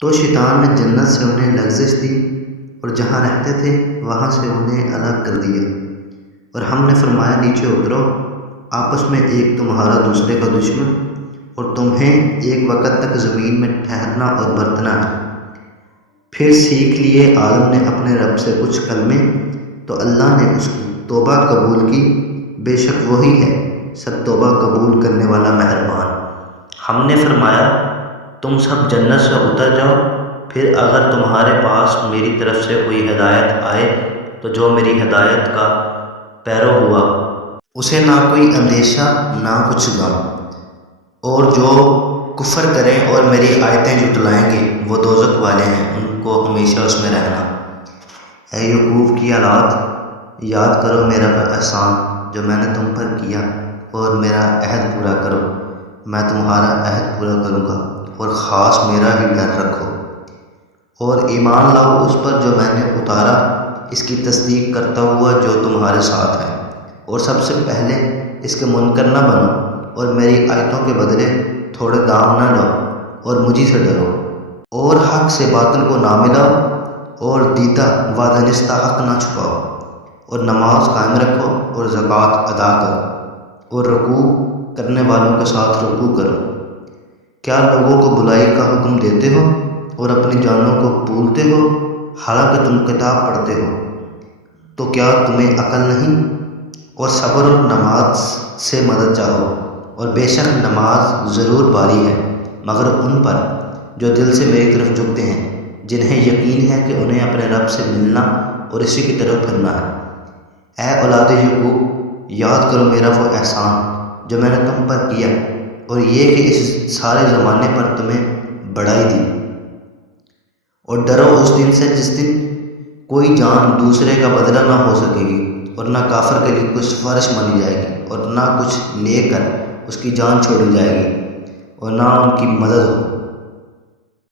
تو شیطان نے جنت سے انہیں لغزش دی اور جہاں رہتے تھے وہاں سے انہیں الگ کر دیا، اور ہم نے فرمایا نیچے اترو، آپس میں ایک تمہارا دوسرے کا دشمن، اور تمہیں ایک وقت تک زمین میں ٹھہرنا اور برتنا ہے۔ پھر سیکھ لیے آدم نے اپنے رب سے کچھ کلمے، تو اللہ نے اس کی توبہ قبول کی، بے شک وہی ہے سب توبہ قبول کرنے والا مہربان۔ ہم نے فرمایا تم سب جنت سے اتر جاؤ، پھر اگر تمہارے پاس میری طرف سے کوئی ہدایت آئے تو جو میری ہدایت کا پیرو ہوا اسے نہ کوئی اندیشہ نہ کچھ غم، اور جو کفر کریں اور میری آیتیں جھٹلائیں گے وہ دوزخ والے ہیں، ان کو ہمیشہ اس میں رہنا۔ اے یعقوب کی اولاد، یاد کرو میرا وہ احسان جو میں نے تم پر کیا، اور میرا عہد پورا کرو، میں تمہارا عہد پورا کروں گا، اور خاص میرا ہی ڈر رکھو، اور ایمان لاؤ اس پر جو میں نے اتارا، اس کی تصدیق کرتا ہوا جو تمہارے ساتھ ہے، اور سب سے پہلے اس کے منکر نہ بنو، اور میری آیتوں کے بدلے تھوڑے دام نہ لو، اور مجھے سے ڈرو، اور حق سے باطل کو نہ ملاؤ، اور دیدہ وعدہ نستہ حق نہ چھپاؤ، اور نماز قائم رکھو اور زکوٰۃ ادا کرو، اور رکوع کرنے والوں کے ساتھ رکوع کرو۔ کیا لوگوں کو برائی کا حکم دیتے ہو اور اپنی جانوں کو بھولتے ہو، حالانکہ تم کتاب پڑھتے ہو؟ تو کیا تمہیں عقل نہیں؟ اور صبر اور نماز سے مدد چاہو، اور بے شک نماز ضرور باری ہے مگر ان پر جو دل سے میری طرف جھکتے ہیں، جنہیں یقین ہے کہ انہیں اپنے رب سے ملنا اور اسی کی طرف پھرنا ہے۔ اے اولاد یعقوب، یاد کرو میرا وہ احسان جو میں نے تم پر کیا، اور یہ کہ اس سارے زمانے پر تمہیں بڑائی دی، اور ڈرو اس دن سے جس دن کوئی جان دوسرے کا بدلہ نہ ہو سکے گی، اور نہ کافر کے لیے کوئی سفارش مانی جائے گی، اور نہ کچھ لے کر اس کی جان چھوڑی جائے گی، اور نہ ان کی مدد ہو۔